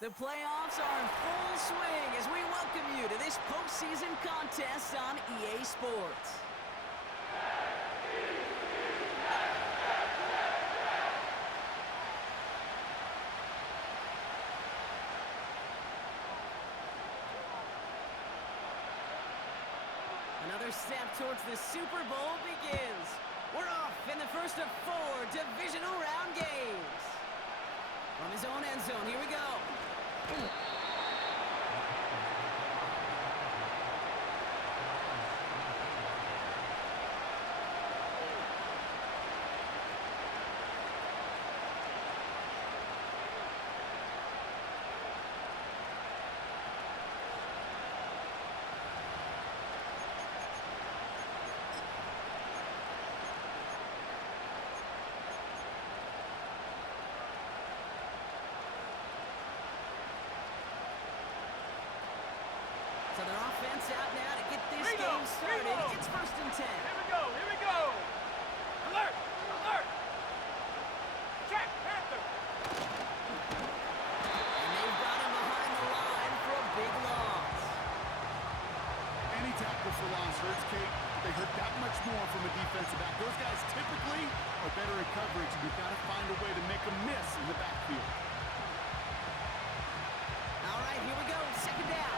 The playoffs are in full swing as we welcome you to this postseason contest on EA Sports. Another step towards the Super Bowl begins. We're off in the first of 4 divisional round games. From his own end zone, here we go. So their offense out now to get this game started. It's 1st and 10. Here we go. Alert, alert. Check, Panther. And they've got him behind the line for a big loss. Any tackle for loss hurts, Kate. They hurt that much more from a defensive back. Those guys typically are better in coverage, and you've got to find a way to make them miss in the backfield. All right, here we go. 2nd down.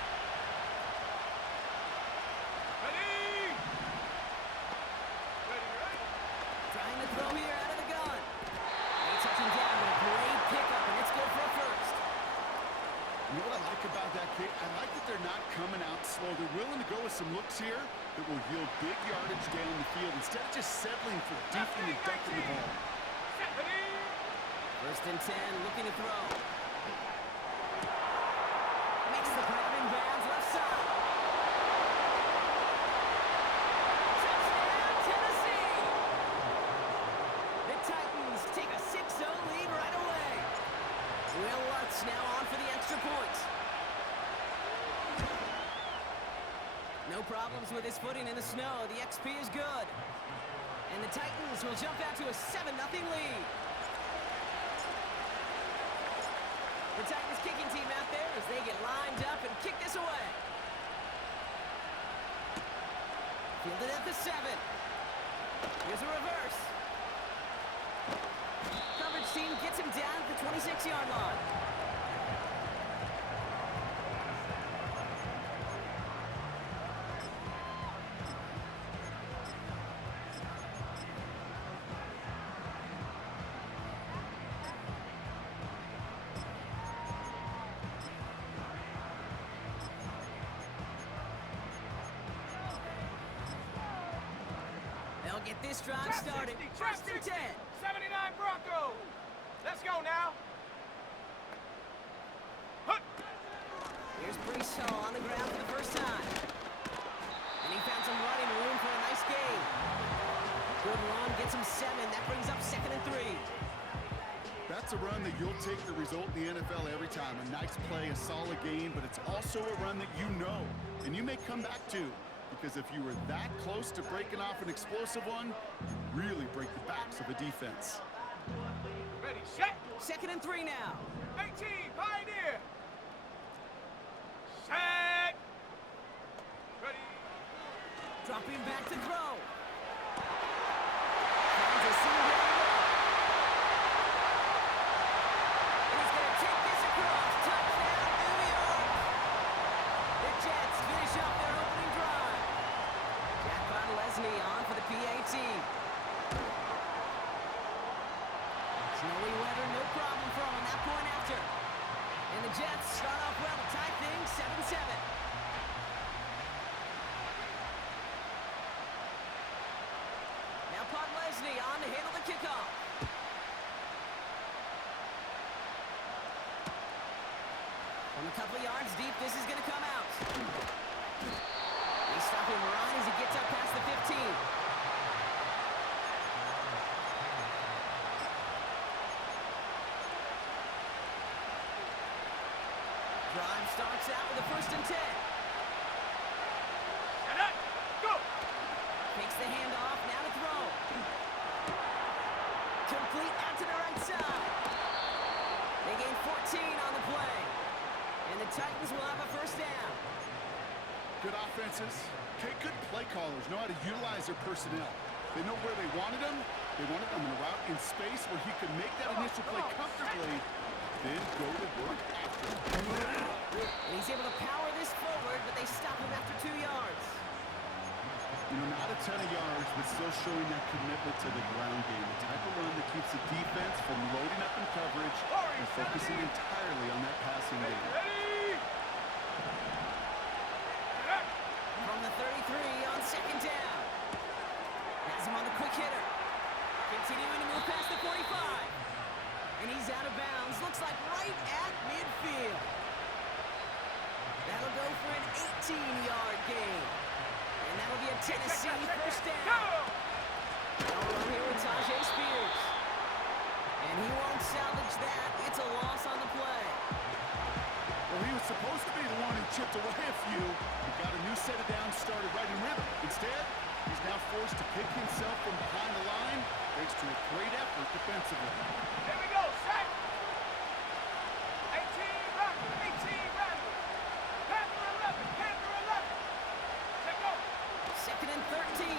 Trying to throw here out of the gun. They touch him down, but a great pickup, and it's good for a first. You know what I like about that, Kate? I like that they're not coming out slow. They're willing to go with some looks here that will yield big yardage down the field instead of just settling for deeping and dunking the ball. 1st and 10, looking to throw. Makes the grabbing bounds left side. Touchdown, Tennessee! The Titans take a 6-0 lead right away. Will Lutz now on for the extra point. No problems with his footing in the snow. The XP is good. And the Titans will jump out to a 7-0 lead. The Titans kicking team out there as they get lined up and kick this away. Fielded at the 7. Here's a reverse. Coverage team gets him down at the 26-yard line. They'll get this drive started. 1st and 10. 79 Bronco. Let's go now. Here's Brees on the ground for the first time. And he found some running room for a nice gain. Good run, gets him 7. That brings up 2nd and 3. That's a run that you'll take the result in the NFL every time. A nice play, a solid game, but it's also a run that you know, and you may come back to. Because if you were that close to breaking off an explosive one, you really break the backs of a defense. Ready, set. 2nd and 3 now. 18, Pioneer. Set. Ready. Dropping back to throw. Finds a seam down the middle. And he's going to take this across. Touchdown, New York. The Jets finish off their opening drive. Leslie on for the PAT. Snowy weather, no problem for him on that point after. And the Jets start off well to tie things 7-7. Now Pod Leslie on to handle the kickoff. From a couple of yards deep, this is going to come out. They stop him right as he gets up past the 15. Drive starts out with a 1st and 10. And up. Go. Takes the handoff, now to throw. Complete out to the right side. They gain 14 on the play. Titans will have a first down. Good offenses. Okay, good play callers know how to utilize their personnel. They know where they wanted them. They wanted them in a route in space where he could make that initial play comfortably, then go to work after. And he's able to power this forward, but they stop him after 2 yards. You know, not a ton of yards, but still showing that commitment to the ground game. The type of run that keeps the defense from loading up in coverage and focusing entirely on that passing game. Ready! From the 33 on second down. Has him on the quick hitter. Continuing to move past the 45. And he's out of bounds. Looks like right at midfield. That'll go for an 18-yard gain. And that'll be a Tennessee first down. Over here with Tajay Spears. And he won't salvage that. It's a loss on the play. Well, he was supposed to be the one who chipped away a few. He got a new set of downs started right in rhythm. Instead, he's now forced to pick himself from behind the line thanks to a great effort defensively. Here we go, set! 18 Rattler, 18 Rattler. Panther 11, Panther 11. Set go. Second and 13.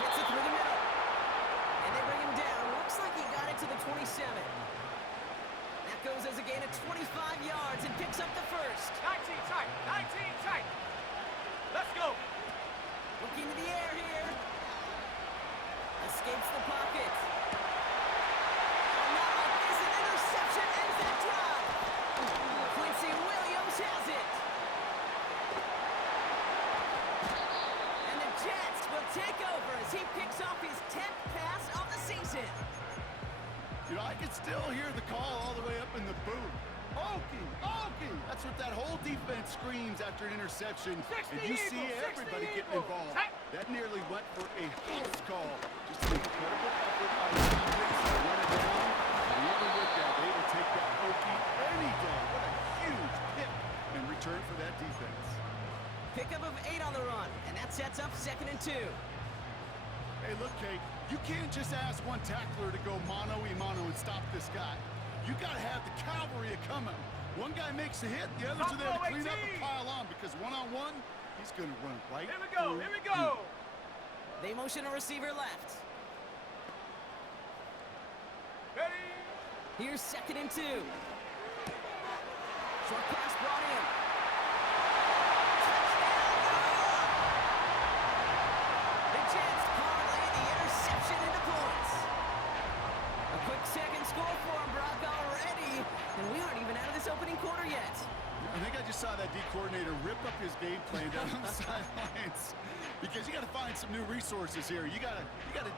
Fits it through the middle. And they bring him down. Looks like he got it to the 27. That goes as a gain of 25 yards and picks up the first. 19 tight, 19 tight. Let's go. Looking to the air here. Escapes the pocket. Oh, not like this. An interception ends that drive. Quincy Williams has it. And the Jets will take over as he picks off his 10th pass of the season. You know, I can still hear the call all the way up in the booth. Okie, Okie! That's what that whole defense screams after an interception. And you see everybody getting involved. That nearly went for a house call. Just an incredible effort by the defense to run it down. And even with that, they will take that Okie any day. What a huge pick in return for that defense. Pickup of 8 on the run, and that sets up second and 2. Hey, look, Kate, you can't just ask one tackler to go mano-a-mano and stop this guy. You got to have the cavalry coming. One guy makes a hit, the others are there to clean up and pile on because one-on-one, he's going to run right Here we go, through here we go. They motion a receiver left. Ready? Here's second and 2. Short pass brought in. The Jets parlay the interception into points. A quick second score for him, Brock, already. And we aren't even out of this opening quarter yet. I think I just saw that D coordinator rip up his game plan down on the sidelines because you got to find some new resources here. You got to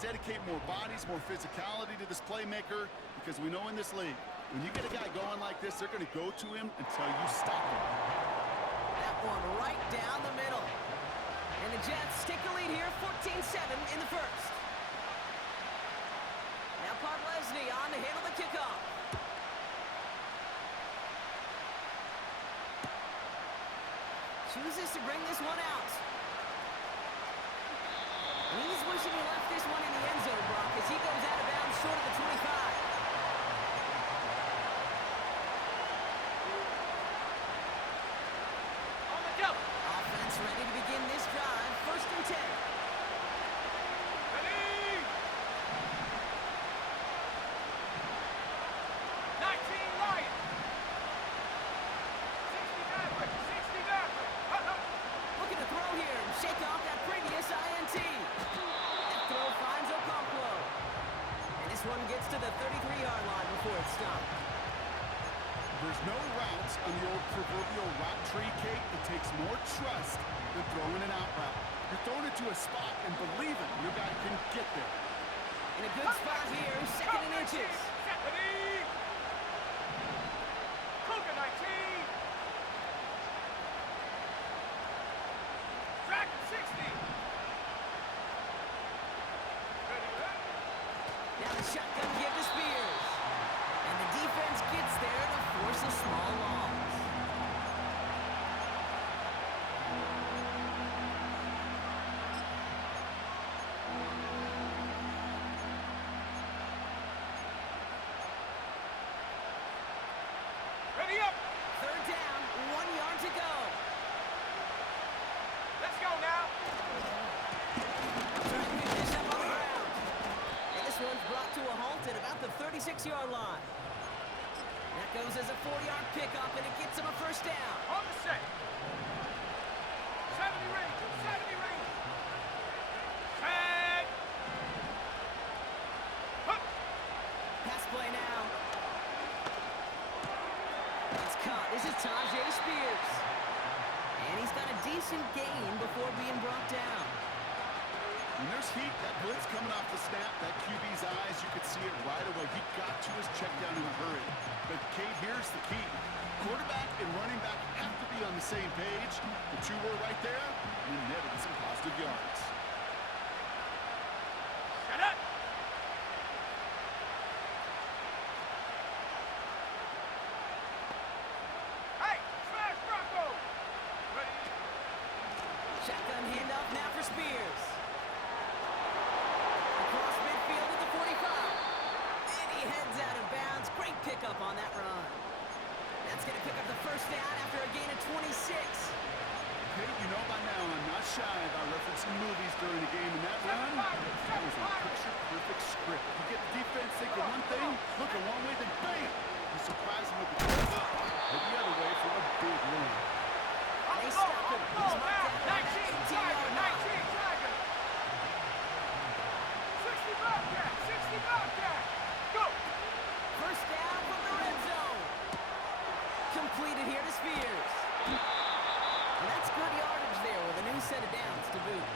dedicate more bodies, more physicality to this playmaker because we know in this league, when you get a guy going like this, they're going to go to him until you stop him. That one right down the middle. And the Jets take the lead here, 14-7 in the first. Now Pod Leslie on to handle the kickoff. Chooses to bring this one out. And he's wishing he left this one in the end zone, Brock, as he goes out of bounds short of the 25. On the jump. Offense ready to begin this drive, first and 10. Ready? 19 Lion. 60 Maverick, 60 Maverick. Looking to throw here and shake off that previous INT. That throw finds Okonkwo. And this one gets to the 33-yard line before it's stopped. There's no routes on the old proverbial route tree, Kate. It takes more trust than throwing an out route. You're throwing it to a spot and believing your guy can get there. In a good spot here, second and inches. Ready? Cougar 19. Dragon 60. Ready, ready? Now the shotgun give to Spears. And the defense gets there to force a small loss. go now. Trying to pick this up on the ground. And this one's brought to a halt at about the 36-yard line. That goes as a 4-yard pickup, and it gets him a first down. On the set. 70 Rangers, 70 Rangers. Set. Hup. Pass play now. It's caught. This is Tajay Spears. And he's got a decent gain before being brought down. When there's heat, that blitz coming off the snap, that QB's eyes, you could see it right away. He got to his check down in a hurry. But, Kate, here's the key. Quarterback and running back have to be on the same page. The two were right there, and netted some positive yards. Shut up. Hey, smash Bronco. Ready? Shotgun handoff now for Spears. Across midfield at the 45. And he heads out of bounds. Great pickup on that run. That's going to pick up the first down after a gain of 26. Hey, you know by now I'm not shy about referencing movies during a game, and that run, that was a picture-perfect script. You get the defense thinking one thing, looking one way, then bam! You surprise them with the pass, or the other way for a big run. And they stop him. He's marked down on that 18-yard line. 19 Tiger. 60 Bobcat, 60 Bobcat. Go. First down from the red zone. Completed here to Spears. And that's good yardage there with a new set of downs to boot.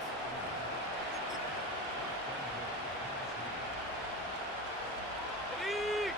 Ready?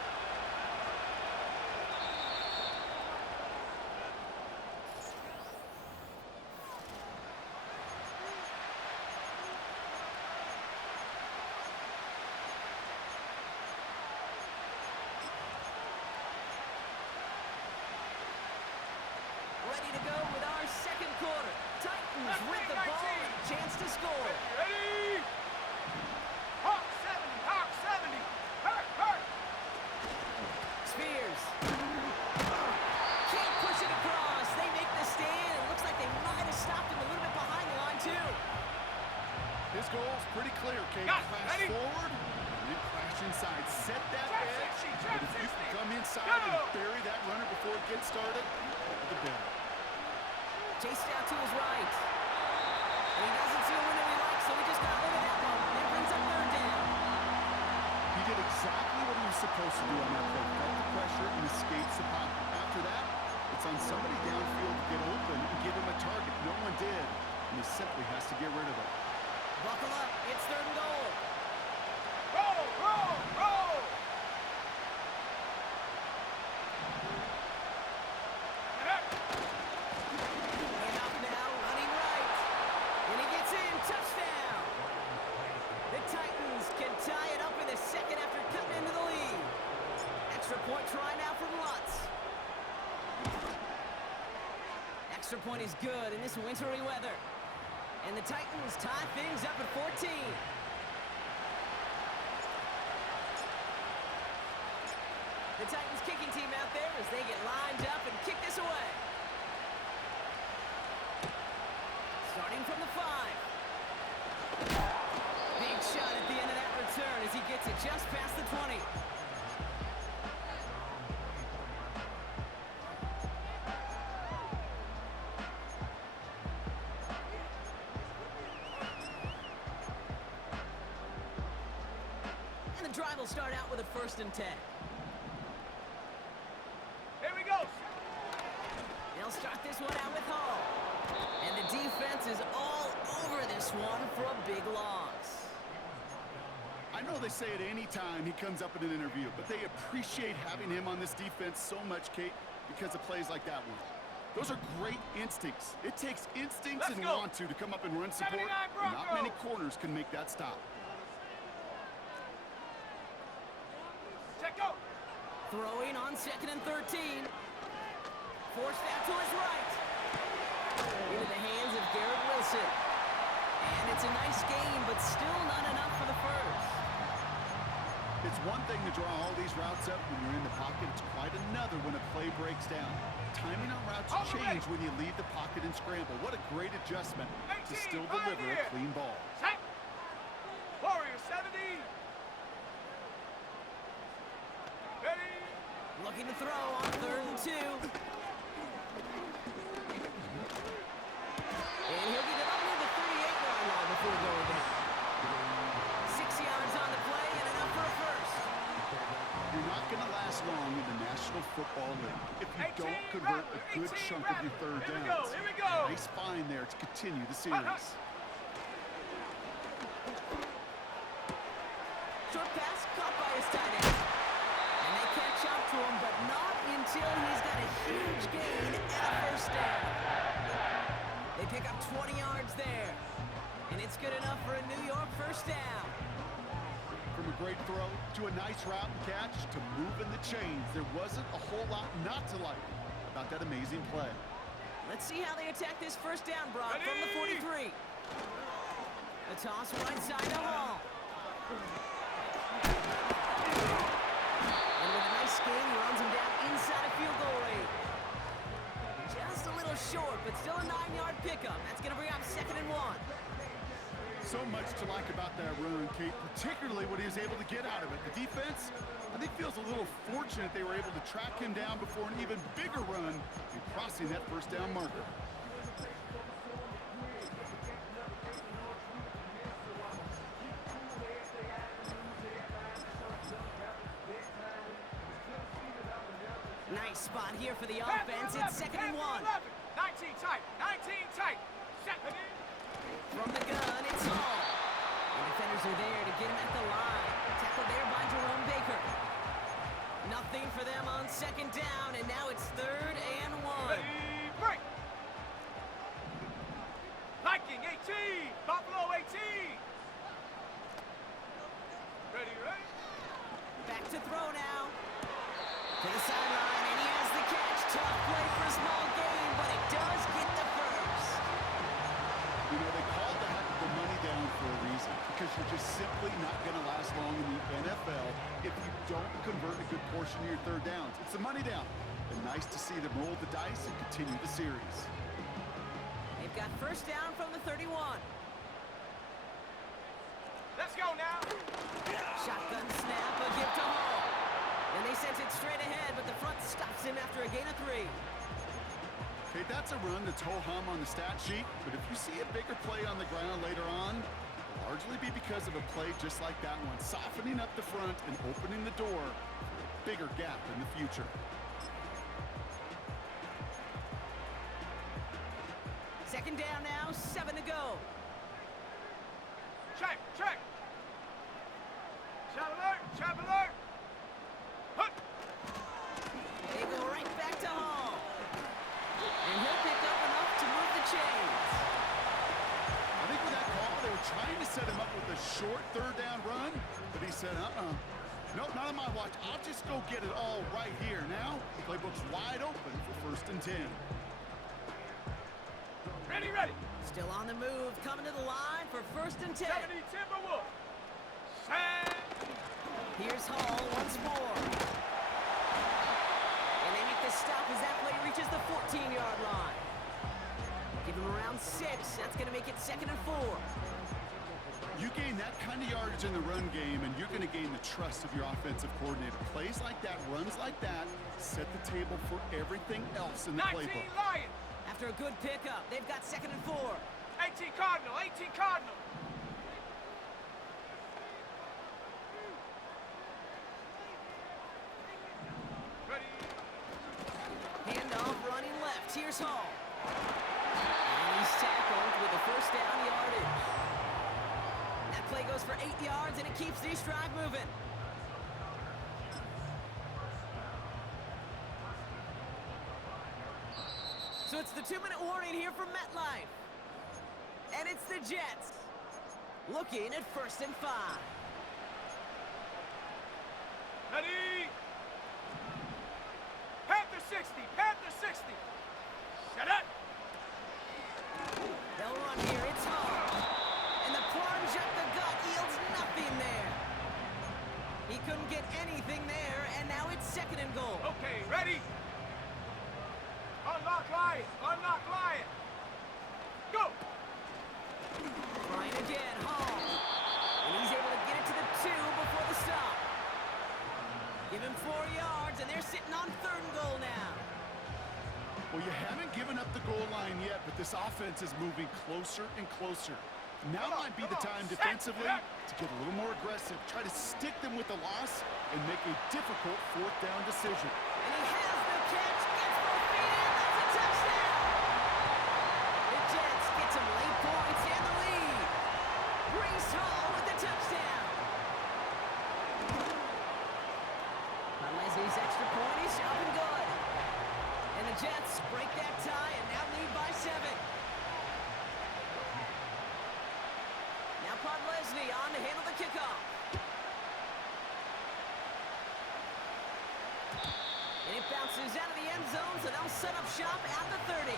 Ready to go with our second quarter. Titans with the ball and a chance to score. Ready? Hawk 70, Hawk 70. Hurt, hurt. Spears. Can't push it across. They make the stand. It looks like they might have stopped him a little bit behind the line, too. His goal's pretty clear, Kate. Got it. Crash Ready? forward, and then crash inside. Set that Trap edge. 60, But trap if you 60. can come inside Go. and bury that runner before it gets started, the better. Chased out to his right. And he doesn't see a window he likes, so he just got rid of that one. That brings up third down. He did exactly what he was supposed to do on that play. Felt the pressure and escapes the pocket. After that, it's on somebody downfield to get open and give him a target. No one did, and he simply has to get rid of it. Buckle up. It's third and goal. Roll, roll, roll. Get up. Handoff now, running right. And he gets in. Touchdown. The Titans can tie it up in the second after cutting into the lead. Extra point try now from Lutz. Extra point is good in this wintry weather. And the Titans tie things up at 14. The Titans kicking team out there as they get lined up and kick this away. Starting from the 5. Big shot at the end of that return as he gets it just past the 20. And the drive will start out with a 1st and 10. Here we go. They'll start this one out with Hall. And the defense is all over this one for a big loss. I know they say it any time he comes up in an interview, but they appreciate having him on this defense so much, Kate, because of plays like that one. Those are great instincts. It takes instincts Let's and go. want to come up and run support. 79 And not many Broncos. corners can make that stop. Check go. Throwing on 2nd and 13. Forced out to his right. Into the hands of Garrett Wilson. And it's a nice game, but still not enough for the first. It's one thing to draw all these routes up when you're in the pocket. It's quite another when a play breaks down. Timing on routes change when you leave the pocket and scramble. What a great adjustment to still deliver a clean ball. Set. Warrior 70. Ready. Looking to throw on 3rd and 2. And he'll get it up near the 38-yard line before going down. 6 yards on the play and enough for a first. You're not going to last long in the National Football League if you don't convert a good chunk of your third downs. Here we go. Nice find there to continue the series. Short pass caught by his tight end. And they catch up to him, but not until he's got a huge gain and a first down. They pick up 20 yards there. And it's good enough for a New York first down. From a great throw to a nice route and catch to moving the chains, there wasn't a whole lot not to like about that amazing play. Let's see how they attack this first down, Brock, from the 43. The toss right side to Hall. And with a nice gain, he runs him down inside a field goal range. Just a little short, but still a 9-yard pickup. That's going to bring up 2nd and 1. So much to like about that run, Kate, particularly what he was able to get out of it. The defense, I think, feels a little fortunate they were able to track him down before an even bigger run and crossing that first down marker. Nice spot here for the offense. It's 2nd and 1. 19 tight. 19 tight. Set. From the gun, it's Hall. The defenders are there to get him at the line. Tackled there by Jerome Baker. Nothing for them on 2nd down, and now it's 3rd and 1. Ready, break. Viking 18. Buffalo 18. Ready, ready. Back to throw now. To the sideline, and he has the catch. Tough play for a small gain, but it does get the first. You know, they call that the money down for a reason, because you're just simply not going to last long in the NFL if you don't convert a good portion of your third downs. It's the money down. And nice to see them roll the dice and continue the series. They've got first down from the 31. Let's go now. Shotgun snap, a give to Hall. And they sent it straight ahead, but the front stops him after a gain of 3. Okay, that's a run that's ho-hum on the stat sheet, but if you see a bigger play on the ground later on, it'll largely be because of a play just like that one, softening up the front and opening the door for a bigger gap in the future. Second down now, 7 to go. Check, check. Trap alert, trap alert. Hut. They go right back to Hall. And he'll pick up enough to move the chains. I think with that call, they were trying to set him up with a short third down run, but he said, nope, not on my watch. I'll just go get it all right here. Now, the playbook's wide open for 1st and 10. Ready, ready. Still on the move, coming to the line for 1st and 10. 70 Timberwolves. Set. Here's Hall once more. And they make the stop as that play reaches the 14-yard line. Give him around 6. That's going to make it 2nd and 4. You gain that kind of yardage in the run game, and you're going to gain the trust of your offensive coordinator. Plays like that, runs like that, set the table for everything else in the 19 playbook. Lions. After a good pickup, they've got 2nd and 4. 18 Cardinal, 18 Cardinal. Ready. Handoff running left. Here's Hall. And he's tackled with the first down yardage. That play goes for 8 yards, and it keeps this drive moving. So it's the 2-minute warning here from MetLife. And it's the Jets looking at 1st and 5. Ready. Panther 60, Panther 60. Shut up. They'll run here. It's Hall. And the plunge up the gut yields nothing there. He couldn't get anything there, and now it's second and goal. Okay, ready? Unlock Lion! Unlock Lion! Go! Trying again, Hall. And he's able to get it to the 2 before the stop. Give him 4 yards, and they're sitting on third and goal now. Well, you haven't given up the goal line yet, but this offense is moving closer and closer. Now might be the time defensively to get a little more aggressive, try to stick them with the loss, and make a difficult fourth down decision. And he has the catch, gets both feet in, that's a touchdown! The Jets get some late points and the lead. Breece Hall with the touchdown. But Leslie's extra point is up and good. And the Jets break that tie and now lead by 7. Now Pod Leslie on to handle the kickoff. And it bounces out of the end zone, so they'll set up shop at the 30.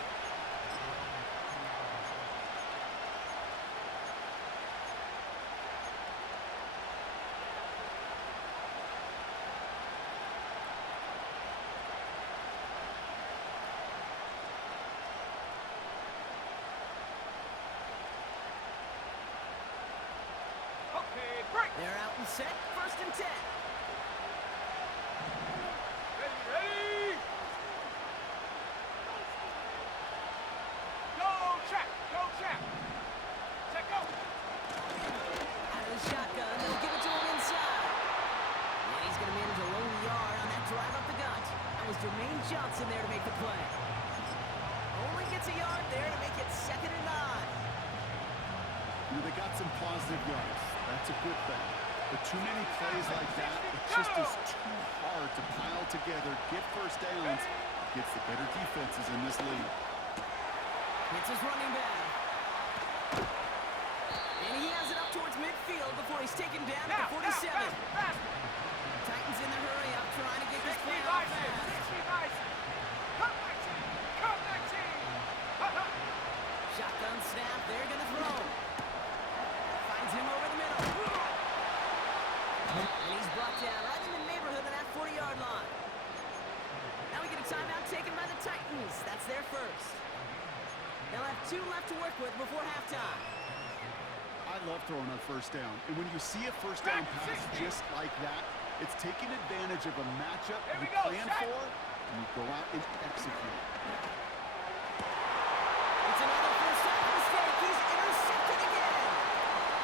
Okay, break! They're out and set, first and 10. Ready, ready! Go, check! Go, check! Check, go! Out of the shotgun, they'll give it to him inside. And he's going to manage a low yard on that drive up the gut. That was Jermaine Johnson there to make the play. Only gets a yard there to make it second and 9. You know, they got some positive yards. That's a good thing. But too many plays like that, it just is too hard to pile together, get first downs, gets the better defenses in this league. It's his running back. And he has it up towards midfield before he's taken down at the 47. Faster! Titans in the hurry up, trying to get this 60 play off nice! fast. 60 nice! Come back team! Come back team! Ha-ha! Shotgun snap, they're going to throw. Finds him over the middle. And he's brought down right in the neighborhood of that 40-yard line. Now we get a timeout taken by the Titans. That's their first. They'll have 2 left to work with before halftime. I love throwing on first down. And when you see a first down pass just like that, it's taking advantage of a matchup Here you we go, plan Shaq. for, and you go out and execute. It's another first down mistake. He's intercepted again.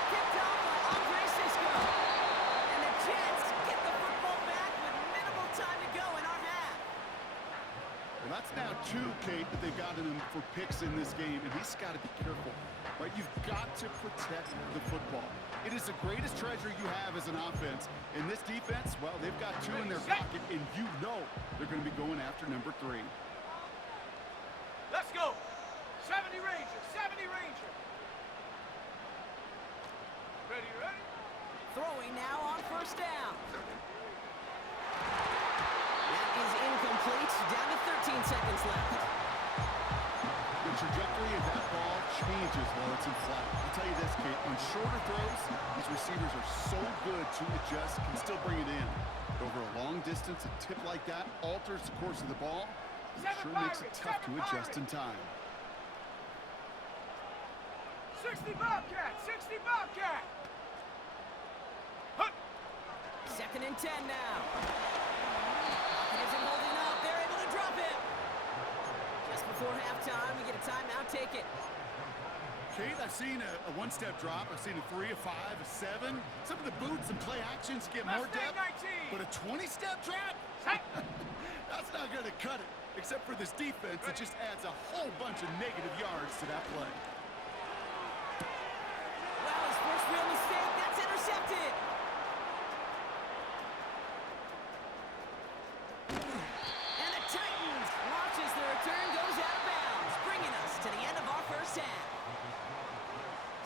Picked off by Andre Sisco. And the Jets get the football back with minimal time to go in our half. Well, that's now 2, Kate, that they've gotten him for picks in this game, and he's got to be careful. Right? You've got to protect the football. It is the greatest treasure you have as an offense. In this defense, well, they've got 2 in their pocket, and you know they're going to be going after number 3. Let's go! 70 Ranger! 70 Ranger! Ready, ready? Throwing now on first down. That is incomplete. Down to 13 seconds left. The trajectory of that ball changes while it's in flight. I'll tell you this, Kate, on shorter throws, these receivers are so good to adjust, can still bring it in. But over a long distance, a tip like that alters the course of the ball. It sure makes it tough to adjust in time. 60 Bobcat! 60 Bobcat! Hup! Second and 10 now. He isn't holding up. They're able to drop him. Just before halftime, we get a timeout. Take it. Kate, I've seen a one-step drop. I've seen a 3, a 5, a 7. Some of the boots and play actions get more Mustang depth. 19. But a 20-step drop? Set. That's not going to cut it. Except for this defense, it just adds a whole bunch of negative yards to that play. Well, his first real mistake. That's intercepted. And the Titans launches the return, goes out of bounds, bringing us to the end of our first half.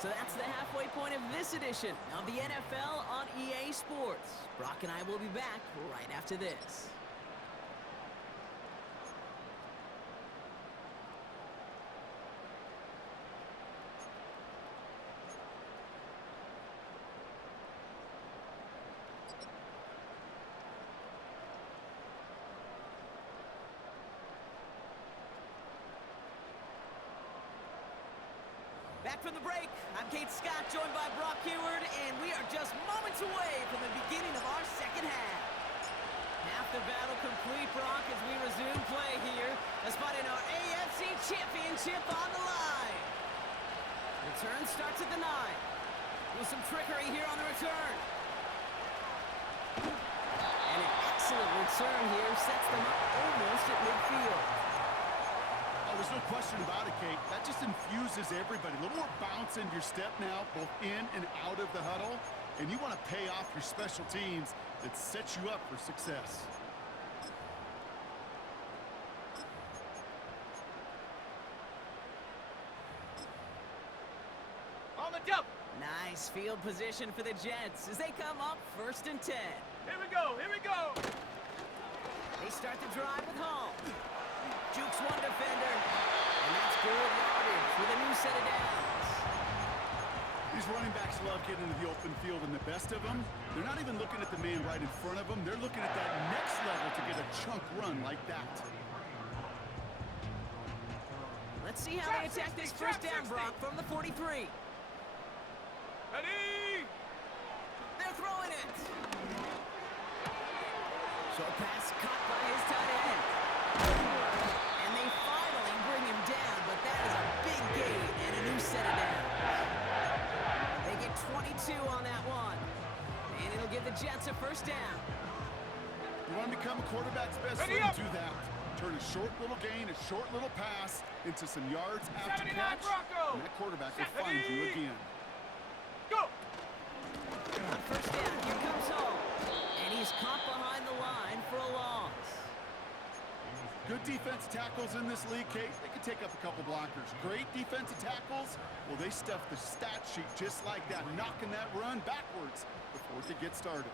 So that's the halfway point of this edition of the NFL on EA Sports. Brock and I will be back right after this. Back from the break, I'm Kate Scott, joined by Brock Heward, and we are just moments away from the beginning of our second half. Half the battle complete, Brock, as we resume play here, a spot in our AFC Championship on the line. Return starts at the 9. With some trickery here on the return. And an excellent return here sets them up almost at midfield. Oh, there's no question about it, Kate. That just infuses everybody. A little more bounce into your step now, both in and out of the huddle. And you want to pay off your special teams that sets you up for success. On the double. Nice field position for the Jets as they come up 1st and 10. Here we go, here we go. They start the drive with Hall. Jukes one defender. And that's good yardage with a new set of downs. These running backs love getting into the open field, and the best of them, they're not even looking at the man right in front of them. They're looking at that next level to get a chunk run like that. Let's see how they attack this first down, Brock, from the 43. Ready? They're throwing it. Short pass caught by his tight end. And they finally bring him down, but that is a big gain and a new set of downs. They get 22 on that one. And it'll give the Jets a first down. You want to become a quarterback's best Ready friend, up. do that. Turn a short little gain, a short little pass into some yards after 79 catch, Broncos. and that quarterback will find you again. Go. On first down, here comes Hall. And he's caught behind the line for a loss. Good defensive tackles in this league, Kate. They can take up a couple blockers. Great defensive tackles, well, they stuff the stat sheet just like that, knocking that run backwards before it could get started.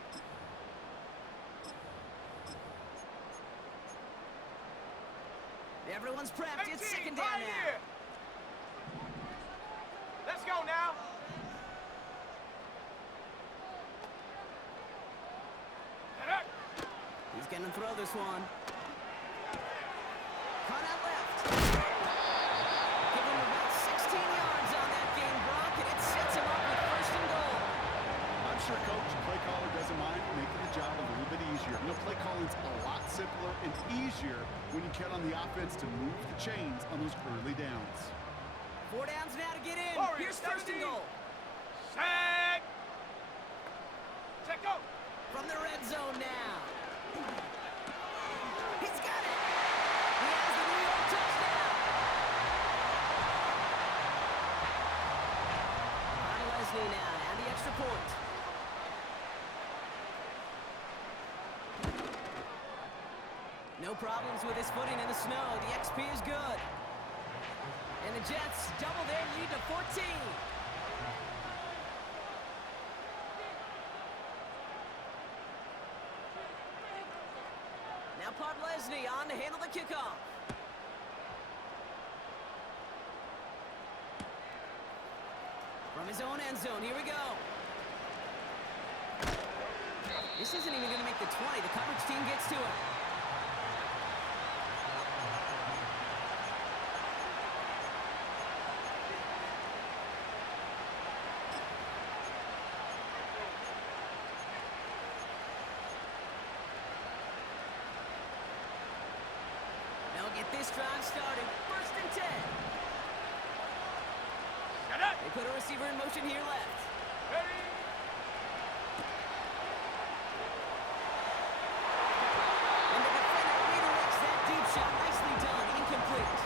Everyone's prepped. It's 18, second down right now. here. Let's go now. He's going to throw this one. Cut out left. Give him about 16 yards on that game, Brock, and it sets him up with 1st and goal. I'm sure coach, play caller doesn't mind making the job a little bit easier. You know, play calling's a lot simpler and easier when you count on the offense to move the chains on those early downs. 4 downs now to get in. Warriors, Here's 1st and 17. goal. Set. Check go. From the red zone now. He's got it. He has the New York touchdown. On Leslie now, and the extra point. No problems with his footing in the snow. The XP is good. And the Jets double their lead to 14. Now Pod Leslie on to handle the kickoff. From his own end zone, here we go. This isn't even going to make the 20. The coverage team gets to it. They'll get this drive started. 1st and 10. Shut up. They put a receiver in motion here left. Ready. And the defender redirects that deep shot. Nicely done. Incomplete.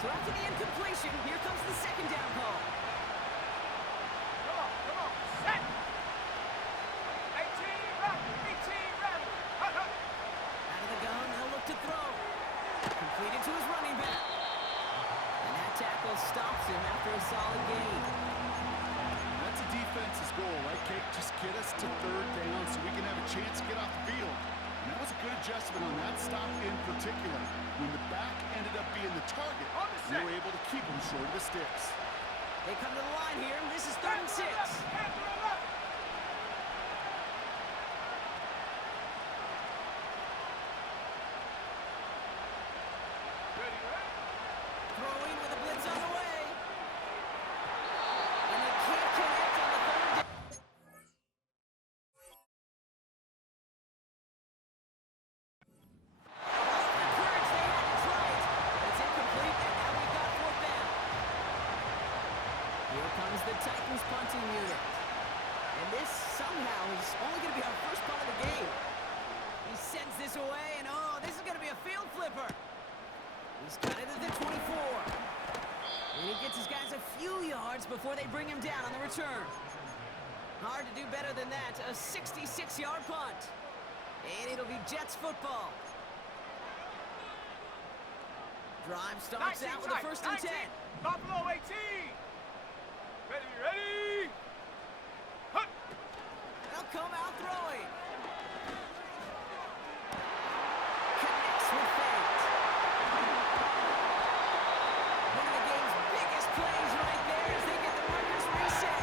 So after the incompletion, here comes the 2nd down call. Come on. Set. 18 rattle. 18 rattle. Hut, hut. Out of the gun, they'll look to throw. Completed to his running back. And that tackle stops him after a solid gain. That's a defense's goal, right, Kate? Just get us to 3rd down so we can have a chance to get off the field. And that was a good adjustment on that stop in particular. When the back ended up being the target, On the we set. were able to keep him short of the sticks. They come to the line here. This is 3rd and 6. Panther 11. return. Hard to do better than that. A 66-yard punt. And it'll be Jets football. Drive starts 19 out with a first and 10. Buffalo 18. Ready. Hunt. They'll come out throwing. Connects with fate. One of the game's biggest plays right there as they get the markers reset.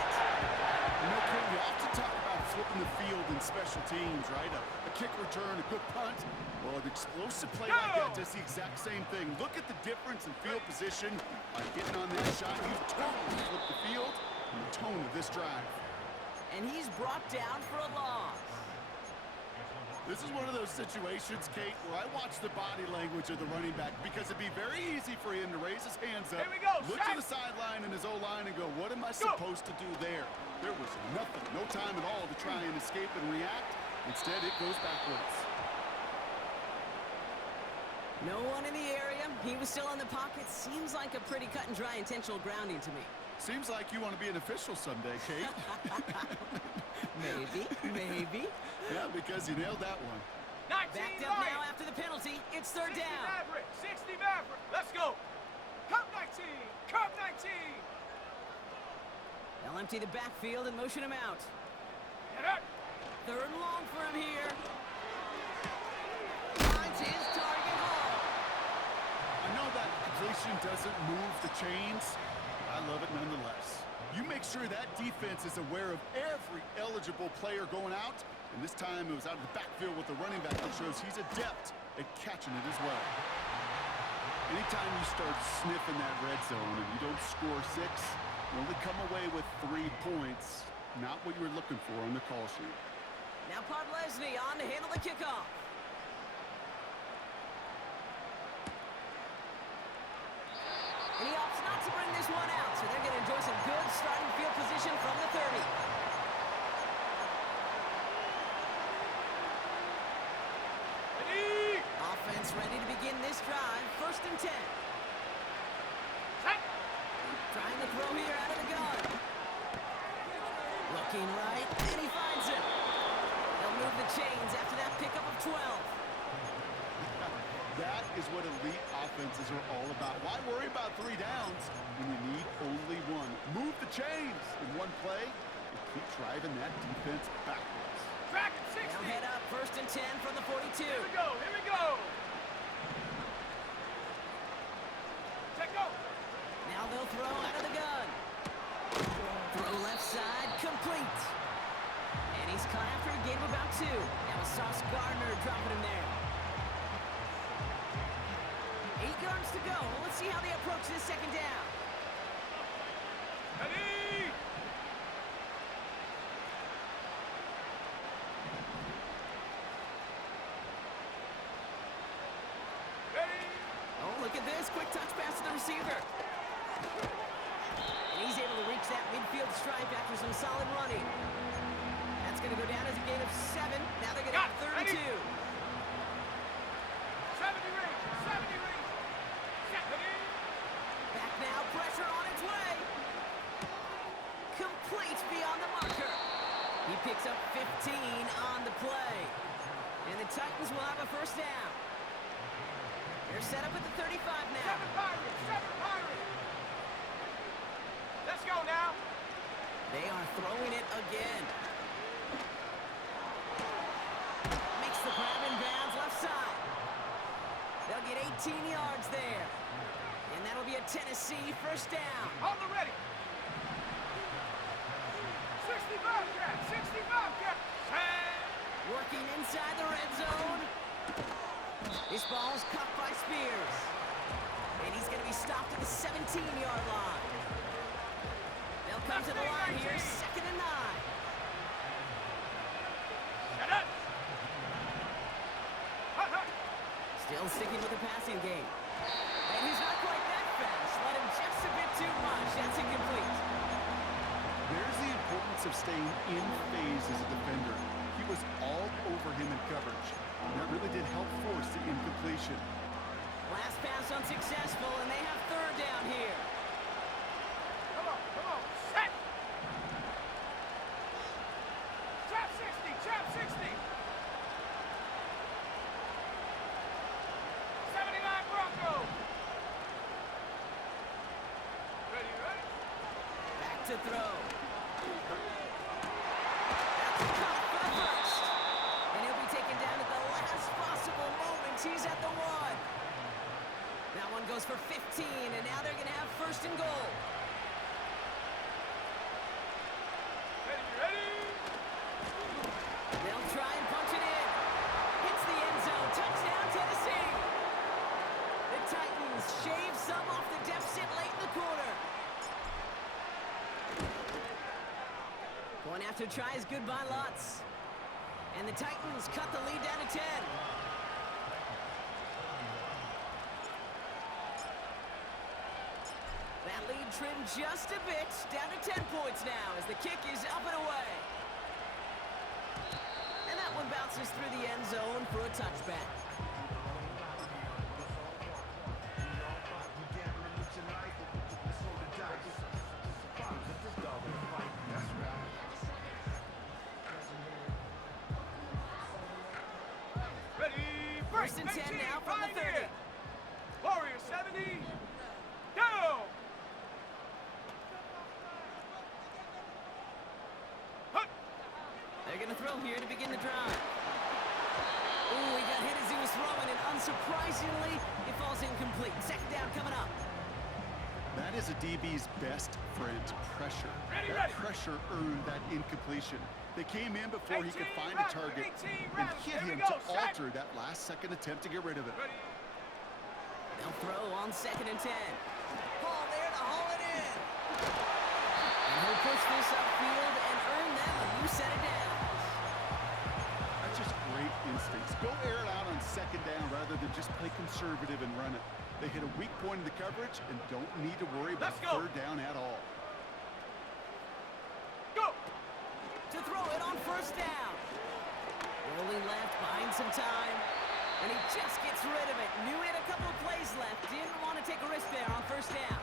You know, Cole, we often talk about flipping the field in special teams, right? A kick return, a good punt. Well, an explosive play like that does the exact same thing. Look at the difference in field position. By getting on that shot, you totally flip the field and the tone of this drive. And he's brought down for a loss. This is one of those situations, Kate, where I watch the body language of the running back because it'd be very easy for him to raise his hands up, Here we go, look Shaq. to the sideline and his O-line and go, what am I supposed to do there? There was nothing, no time at all to try and escape and react. Instead, it goes backwards. No one in the area. He was still in the pocket. Seems like a pretty cut and dry intentional grounding to me. Seems like you want to be an official someday, Kate. Maybe. Yeah, because you nailed that one. 19 Backed up Lions. now after the penalty. It's third 60 down. Maverick. 60 Maverick. Let's go. Cup 19. Cup 19. They'll empty the backfield and motion him out. Get up. Third and long for him here. Finds his target hole. I know that completion doesn't move the chains, but I love it nonetheless. You make sure that defense is aware of every eligible player going out, and this time it was out of the backfield with the running back that shows he's adept at catching it as well. Anytime you start sniffing that red zone and you don't score 6, you only come away with 3 points. Not what you were looking for on the call sheet. Now Pod Leslie on to handle the kickoff. And he opts not to bring this one out, so they're going to enjoy some good starting field position from the 30. Ready. Offense ready to begin this drive. First and 10. Set. Trying to throw here out of the gun. Looking right, and he finds him. They'll move the chains after that pickup of 12. That is what elite offenses are all about. Why worry about 3 downs when you need only 1? Move the chains in one play and keep driving that defense backwards. Dragon 60. They'll head up first and 10 from the 42. Here we go. Check go. Now they'll throw out of the gun. Throw left side, complete. And he's caught after a gain of about 2. That was Sauce Gardner dropping him there. 8 yards to go. Let's see how they approach this second down. Ready. Ready. Oh, look at this. Quick touch pass to the receiver. And he's able to reach that midfield stripe after some solid running. That's going to go down as a gain of 7. Now they're going to Got have it. 32. Ready. 70 range. 70 range. Set. Ready. Back now, pressure on its way. Complete beyond the marker. He picks up 15 on the play. And the Titans will have a first down. They're set up at the 35 now. 7 Pirates. 7 Pirates. Let's go now. They are throwing it again. Makes the grab in bounds left side. They'll get 18 yards there. And that'll be a Tennessee first down. On the ready. 60 Bobcat. 60 Bobcat. Working inside the red zone. This ball's caught by Spears. And he's going to be stopped at the 17-yard line. They'll come to the line here, second and 9. Shut up. Hut, hut. Still sticking with the passing game. And he's not quite that fast. Let him just a bit too much. That's incomplete. There's the importance of staying in phase as a defender. He was all over him in coverage. And that really did help force the incompletion. Last pass unsuccessful, and they have third down here. Come on. Set. to throw. That's caught for the first. And he'll be taken down at the last possible moment. He's at the 1. That one goes for 15, and now they're going to have first and goal. Ready? They'll try and punch it in. Hits the end zone. Touchdown, Tennessee. The Titans shave some off the deficit late in the quarter. Going after tries good by lots. And the Titans cut the lead down to 10. That lead trimmed just a bit, down to 10 points now as the kick is up and away. And that one bounces through the end zone for a touchback. Ready? First and 10 now from the 30. Warriors 70. Go! They're going to throw here to begin the drive. Ooh, he got hit as he was throwing, and unsurprisingly, it falls incomplete. Second down coming up. That is a DB's best friend, pressure. That pressure earned that incompletion. They came in before he could find a target and hit him to alter that last-second attempt to get rid of it. They'll throw on second and 10. Ball there to haul it in. And he'll push this upfield and earn them a new set of downs. That's just great instincts. Go air it out on second down rather than just play conservative and run it. They hit a weak point in the coverage and don't need to worry about third down at all. Go! To throw it on first down. Rolling left, buying some time. And he just gets rid of it. Knew he had a couple of plays left. Didn't want to take a risk there on first down.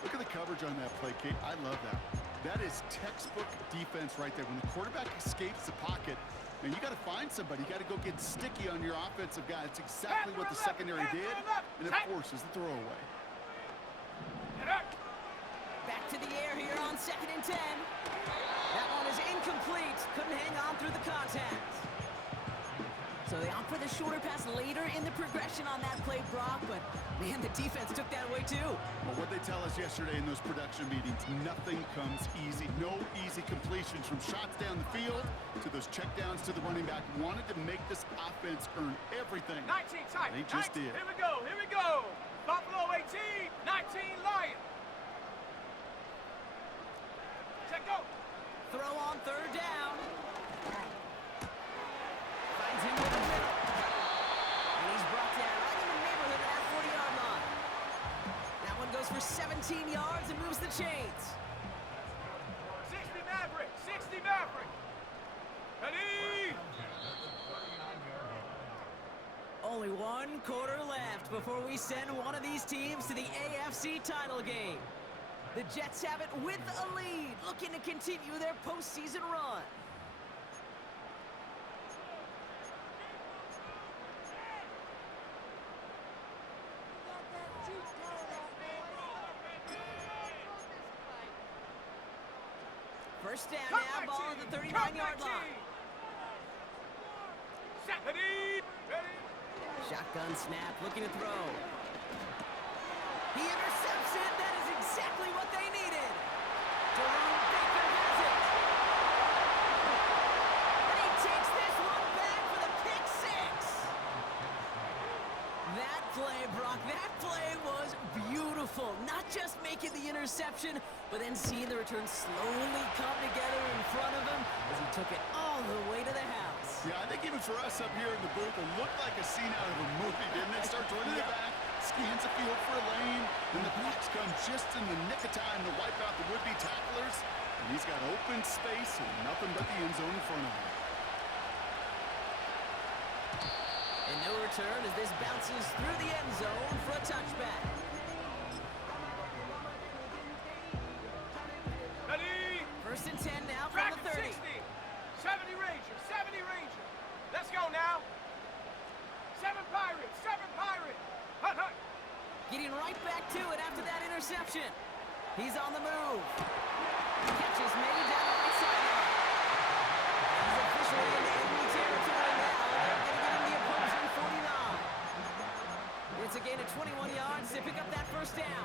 Look at the coverage on that play, Kate. I love that. That is textbook defense right there. When the quarterback escapes the pocket, and you got to find somebody. You got to go get sticky on your offensive guy. It's exactly what the secondary did, and it forces the throwaway. Back to the air here on second and 10. That one is incomplete. Couldn't hang on through the contact. So they opt for the shorter pass later in the progression on that play, Brock, but man, the defense took that away too. Well, what they tell us yesterday in those production meetings, nothing comes easy. No easy completions from shots down the field to those checkdowns to the running back. Wanted to make this offense earn everything. 19 tight. They just did. Here we go. Buffalo 18, 19 Lions. Check go. Throw on third down. Finds him with the middle. And he's brought down right in the neighborhood of that 40-yard line. That one goes for 17 yards and moves the chains. 60 Maverick. Ready? Only one quarter left before we send one of these teams to the AFC title game. The Jets have it with a lead, looking to continue their postseason run. First down now, ball at the 39-yard line. Ready? Shotgun snap, looking to throw. He intercepts it. That is exactly what they needed. Jerome Baker has it. And he takes this one back for the pick six. That play, Brock, that play was beautiful. Not just making the interception, but then seeing the return slowly come together in front of him as he took it all the way to the house. Yeah, I think even for us up here in the booth, it looked like a scene out of a movie, didn't it? Starts running it back, scans the field for a lane, and the backs come just in the nick of time to wipe out the would-be tacklers. And he's got open space and nothing but the end zone in front of him. And no return as this bounces through the end zone for a touchback. Ready? First and 10 now from the 30. 60. 70 Ranger. Let's go now. 7 Pirates. Hunt. Getting right back to it after that interception. He's on the move. Catch is made down the right sideline. He's officially in enemy territory now, and they're going to give him the opposing 49. It's a gain of 21 yards to pick up that first down.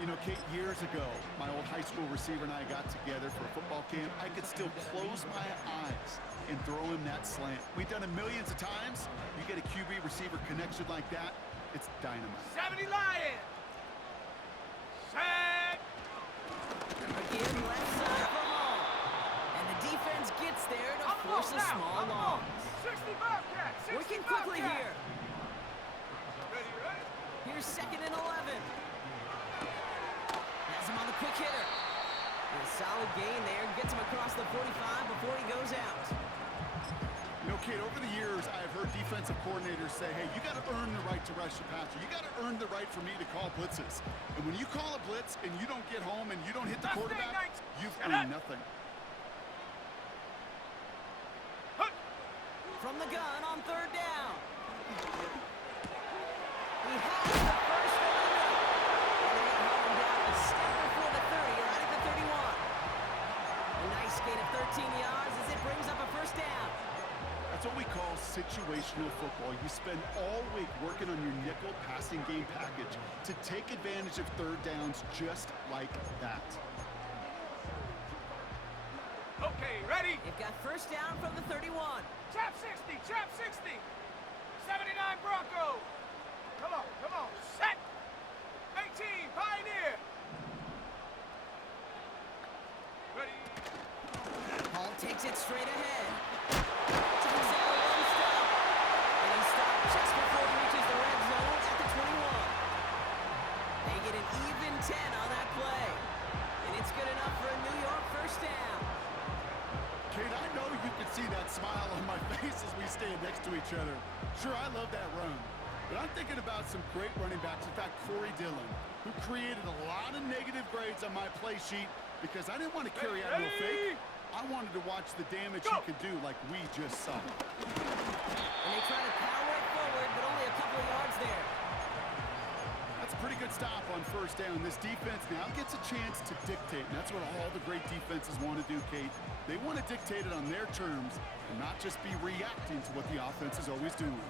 You know, Kate, years ago, my old high school receiver and I got together for a football camp. I could still close my eyes and throw him that slant. We've done it millions of times. You get a QB-receiver connection like that, it's dynamite. 70 Lions. Set. Again, left side for home. And the defense gets there to force a small loss. 60 Bobcat. 60 Working quickly Bobcat. here. Ready, ready? Here's 2nd and 11. Has him on the quick hitter. And a solid gain there. Gets him across the 45 before he goes out. You know, Kate, over the years, I've heard defensive coordinators say, hey, you got to earn the right to rush the passer. You got to earn the right for me to call blitzes. And when you call a blitz and you don't get home and you don't hit the quarterback, you've earned nothing. From the gun on 3rd down. He has the first one. And they hold him down a step before the 30, right at the 31. A nice gain of 13 yards as it brings up a first down. That's what we call situational football. You spend all week working on your nickel passing game package to take advantage of 3rd downs just like that. Okay, ready? They've got first down from the 31. Chap 60, chap 60. 79 Broncos. Come on, set. 18, Pioneer. Ready? Hall takes it straight ahead. Takes out one step. And he stopped just before he reaches the red zone at the 21. They get an even 10 on that play. And it's good enough for a New York first down. Kate, I know you can see that smile on my face as we stand next to each other. Sure, I love that run. But I'm thinking about some great running backs. In fact, Corey Dillon, who created a lot of negative grades on my play sheet because I didn't want to carry out no fake. I wanted to watch the damage he could do like we just saw. And they try to power it forward, but only a couple of yards there. That's a pretty good stop on first down. This defense now gets a chance to dictate, and that's what all the great defenses want to do, Kate. They want to dictate it on their terms and not just be reacting to what the offense is always doing.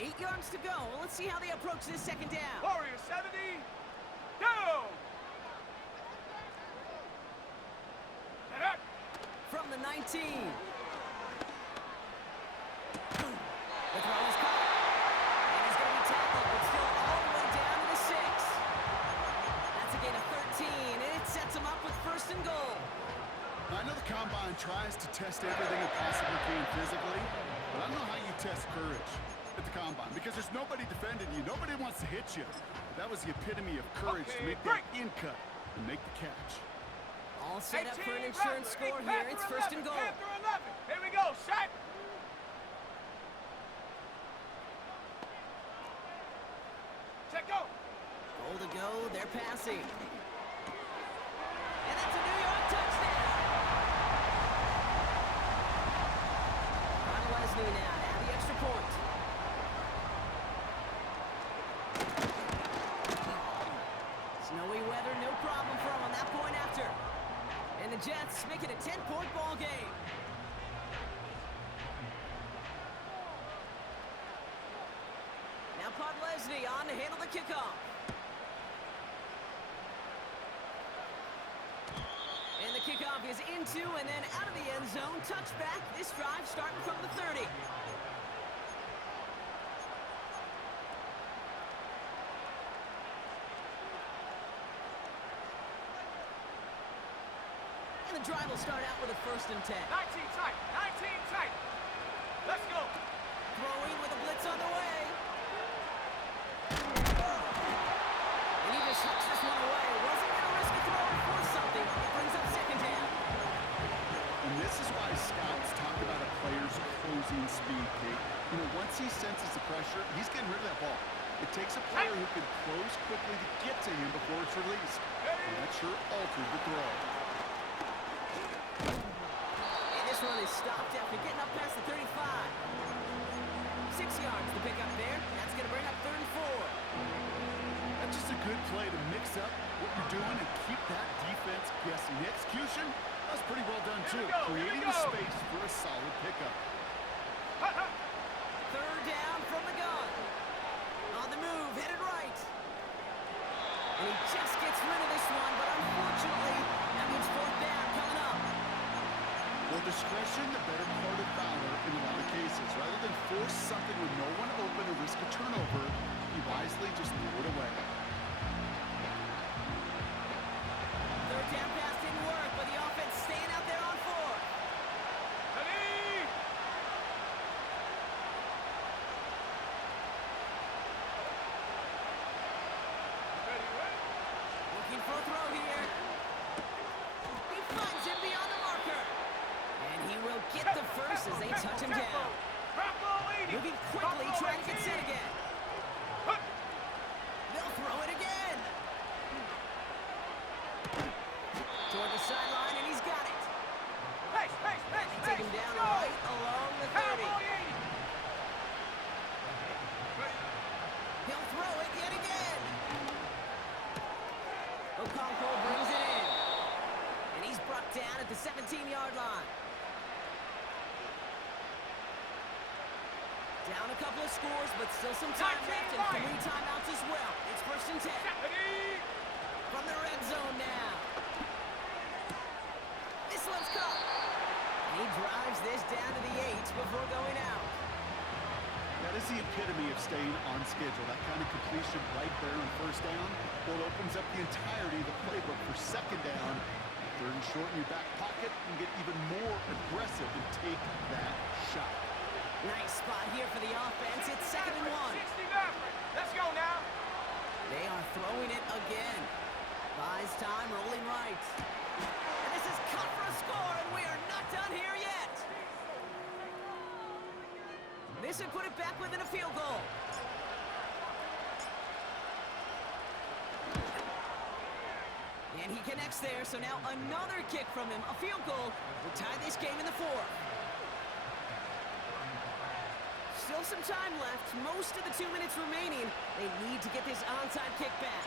8 yards to go. Let's see how they approach this 2nd down. Warrior 70. Go. Set up. From the 19. The throw is caught. And he's going to be tackled, but still all the way down to the 6. That's a gain of 13, and it sets him up with 1st and goal. I know the Combine tries to test everything it possibly can physically, but I don't know how you test courage at the Combine because there's nobody defending you. Nobody wants to hit you. But that was the epitome of courage to make that in-cut and make the catch. All set up for an insurance score here. It's 1st and goal. Panther 11. Here we go, set. Check go. Goal to go. They're passing. And that's a New York touchdown. Ron Leslie now to have the extra point. Snowy weather, no problem for him on that point after. And the Jets make it a 10-point ball game. Now Pod Leslie on to handle the kickoff. And the kickoff is into and then out of the end zone. Touchback. This drive starting from the 30. And the drive will start out with a 1st and 10. 19 tight. 19 tight. Let's go. Throwing with a blitz on the way. And he just hooks this one away. Wasn't going to risk a throw and force something. It brings up 2nd down. And this is why scouts talk about a player's closing speed, Kate. You know, once he senses the pressure, he's getting rid of that ball. It takes a player who can close quickly to get to him before it's released. And that sure altered the throw. And this one is stopped after getting up past the 35. 6 yards to pick up there. That's going to bring up 3rd and 4. That's just a good play to mix up what you're doing and keep that defense guessing. The execution, that was pretty well done, too. Creating the space for a solid pickup. Third down from the gun. On the move, headed right. And he just gets rid of this one, but unfortunately, that means fourth down coming up. Well, discretion, the better part of valor in a lot of cases. Rather than force something with no one open and risk a turnover, he wisely just threw it away. Third down pass didn't work, but the offense staying out there on fourth. Ready? Ready, ready. Looking for a throw here. He finds him beyond the marker. And he will get the first as they touch him down. Moving quickly, trying to get set again. They'll throw it again. Toward the sideline, and he's got it. They take him down right along the 30. He'll throw it yet again. Okonkwo brings it in. And he's brought down at the 17-yard line. Down a couple of scores, but still some time left and 3 timeouts as well. It's first and 10. From the red zone now. This one's caught. And he drives this down to the 8 before going out. That is the epitome of staying on schedule. That kind of completion right there on first down, well, it opens up the entirety of the playbook for second down. Third and short in your back pocket and get even more aggressive and take that shot. Nice spot here for the offense. It's second and 1. 60 Maverick. Let's go now. They are throwing it again. Buys time, rolling right. And this is cut for a score, and we are not done here yet. This would put it back within a field goal. And he connects there, so now another kick from him. A field goal will tie this game in the 4th. Still some time left. Most of the 2 minutes remaining. They need to get this onside kick back.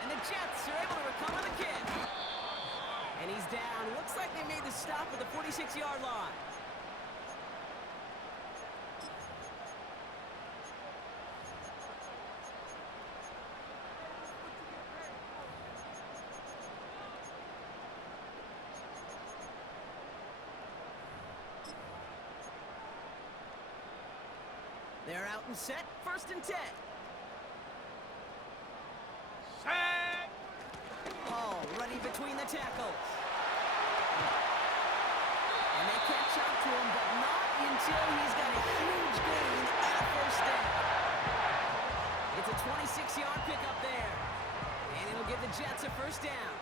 And the Jets are able to recover the kick. And he's down. Looks like they made the stop at the 46-yard line. They're out and set. First and 10. Set. Ball running between the tackles. And they catch up to him, but not until he's got a huge gain and a first down. It's a 26-yard pickup there. And it'll give the Jets a first down.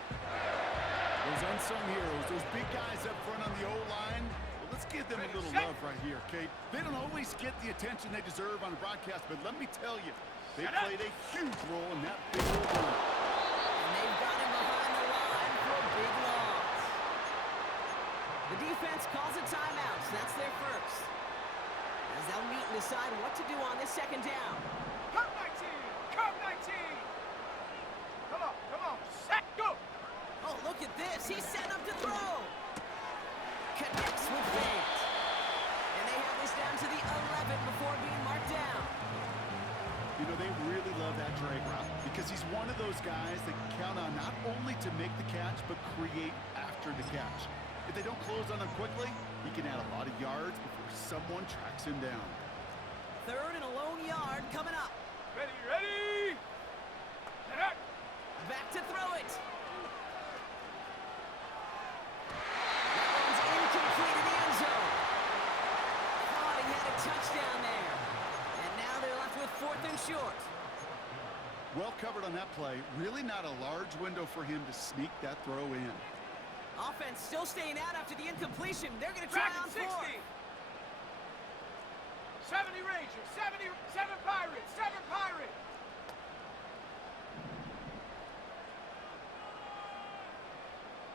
Those unsung heroes, those big guys up front on the O-line, well, let's give them a little love right here, Kate. They don't always get the attention they deserve on a broadcast, but let me tell you, they played a huge role in that big old run. And they've got him behind the line for a big loss. The defense calls a timeout, so that's their first. As they'll meet and decide what to do on this second down. Come 19. Come 19. Come on. Set. Go. Oh, look at this. He's set up to throw. Connects with fate. And they have this down to the 11 before being marked down. You know, they really love that drag route because he's one of those guys that count on not only to make the catch, but create after the catch. If they don't close on him quickly, he can add a lot of yards before someone tracks him down. Third and a lone yard coming up. Ready. Set up. Back to throw it. That one's incomplete in the end zone. Thought he had a touchdown there. And now they're left with fourth and short. Well covered on that play. Really not a large window for him to sneak that throw in. Offense still staying out after the incompletion. They're going to try on 60. fourth. 70 Rangers. 7 Pirates. 7 Pirates.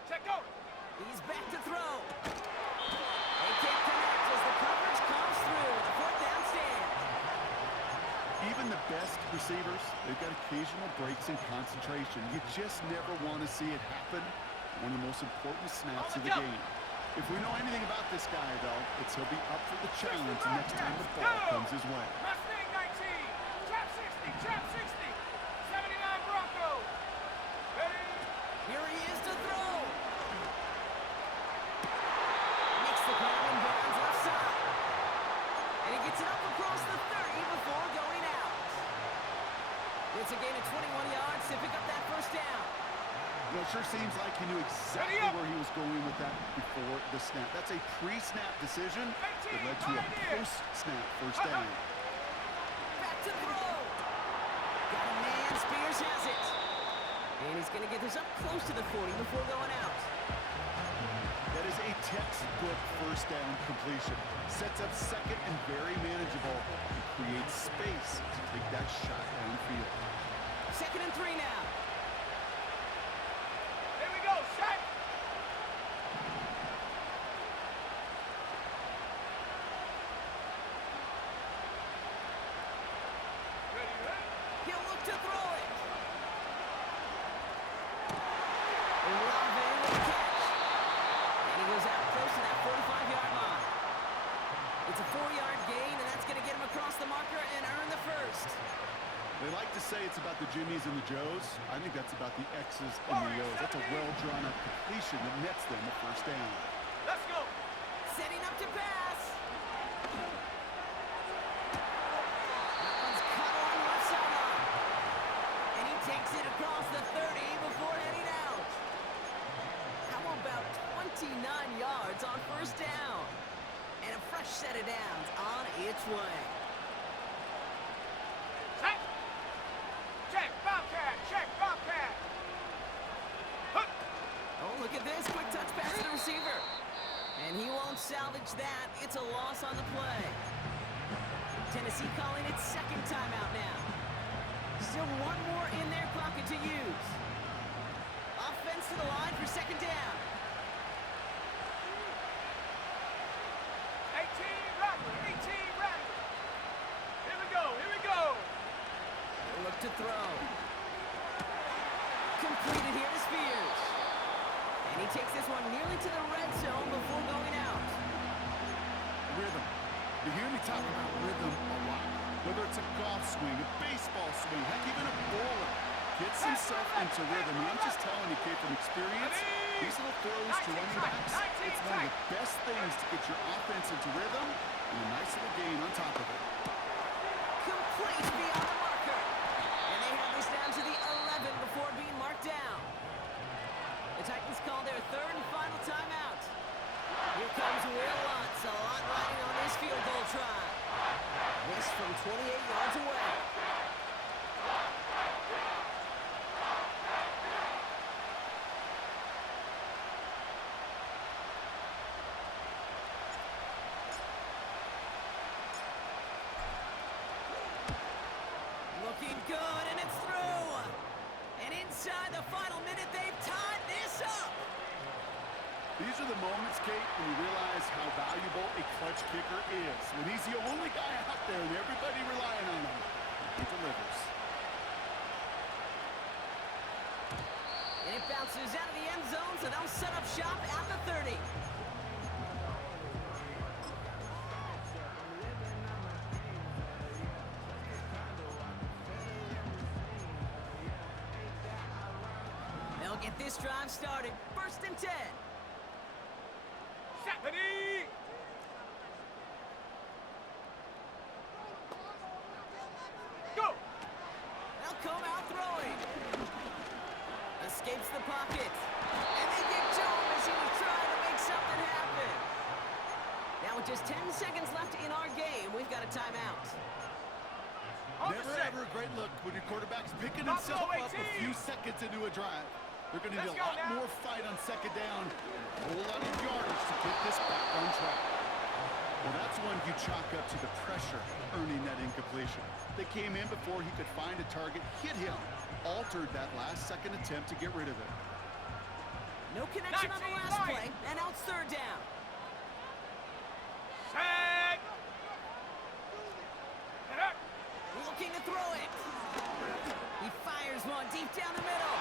Check go. He's back to throw. They can't connect as the coverage comes through. The fourth down stand. Even the best receivers, they've got occasional breaks in concentration. You just never want to see it happen. One of the most important snaps of the game. If we know anything about this guy, though, it's he'll be up for the challenge next time the ball comes his way. Mustang 19. Trap 60. Trap 60. 79 Broncos. Ready? Here he is to throw. Makes the grab and bounds left side. And he gets it up across the 30 before going out. It's a gain of 21 yards to pick up that first down. Well, it sure seems like he knew exactly where he was going with that before the snap. That's a pre-snap decision that led to a post-snap first down. Back to throw. Got a man. Spears has it. And he's going to get this up close to the 40 before going out. That is a textbook first down completion. Sets up second and very manageable. And creates space to take that shot downfield. 2nd and 3 now. Here we go. Set. Ready, ready. He'll look to throw it. Olave with the catch. And he goes out close to that 45-yard line. It's a 4-yard gain, and that's going to get him across the marker and earn the first. They like to say it's about the Jimmies and the Joes. I think that's about the X's and the O's. That's a well-drawn-up completion that nets them the first down. Let's go. Setting up to pass. That one's cut on the left sideline. And he takes it across the 30 before heading out. How about 29 yards on first down? And a fresh set of downs on its way. Set. Check. Bobcat. Check. Bobcat. Hup. Oh, look at this. Quick touch pass to the receiver. And he won't salvage that. It's a loss on the play. Tennessee calling its second timeout now. Still one more in their pocket to use. Offense to the line for second down. 18 Rattler. 18 Rattler. Here we go. Here we go. Look to throw. Completed here to Spears. And he takes this one nearly to the red zone before going out. Rhythm. You hear me talk about rhythm a lot. Whether it's a golf swing, a baseball swing, heck, even a bowler gets himself into rhythm. And I'm just telling you, kid, from experience, these little throws to running backs, it's one of the best things to get your offense into rhythm and a nice little gain on top of it. Complete beyond the marker. And they have this down to the 11 before being marked down. The Titans call their third and final timeout. Here comes Will Lutz, a lot riding on this field goal try. This from 28 yards away. Looking good, and it's through. And inside the final minute, they've tied this up. These are the moments, Kate, when you realize how valuable a clutch kicker is. When he's the only guy out there and everybody relying on him, he delivers. And it bounces out of the end zone, so they'll set up shop at the 30. They'll get this drive started. 1st and 10. Set. Ready. Go. They'll come out throwing. Escapes the pocket. And they get to him as he was trying to make something happen. Now with just 10 seconds left in our game, we've got a timeout. Never ever a great look when your quarterback's picking himself up a few seconds into a drive. They're going to need a lot more fight on second down, a whole lot of yardage to get this back on track. Well, that's one you chalk up to the pressure earning that incompletion. They came in before he could find a target, hit him, altered that last-second attempt to get rid of it. No connection on the last play, and now it's 3rd down. Set. Get up. We'll looking to throw it. He fires one deep down the middle.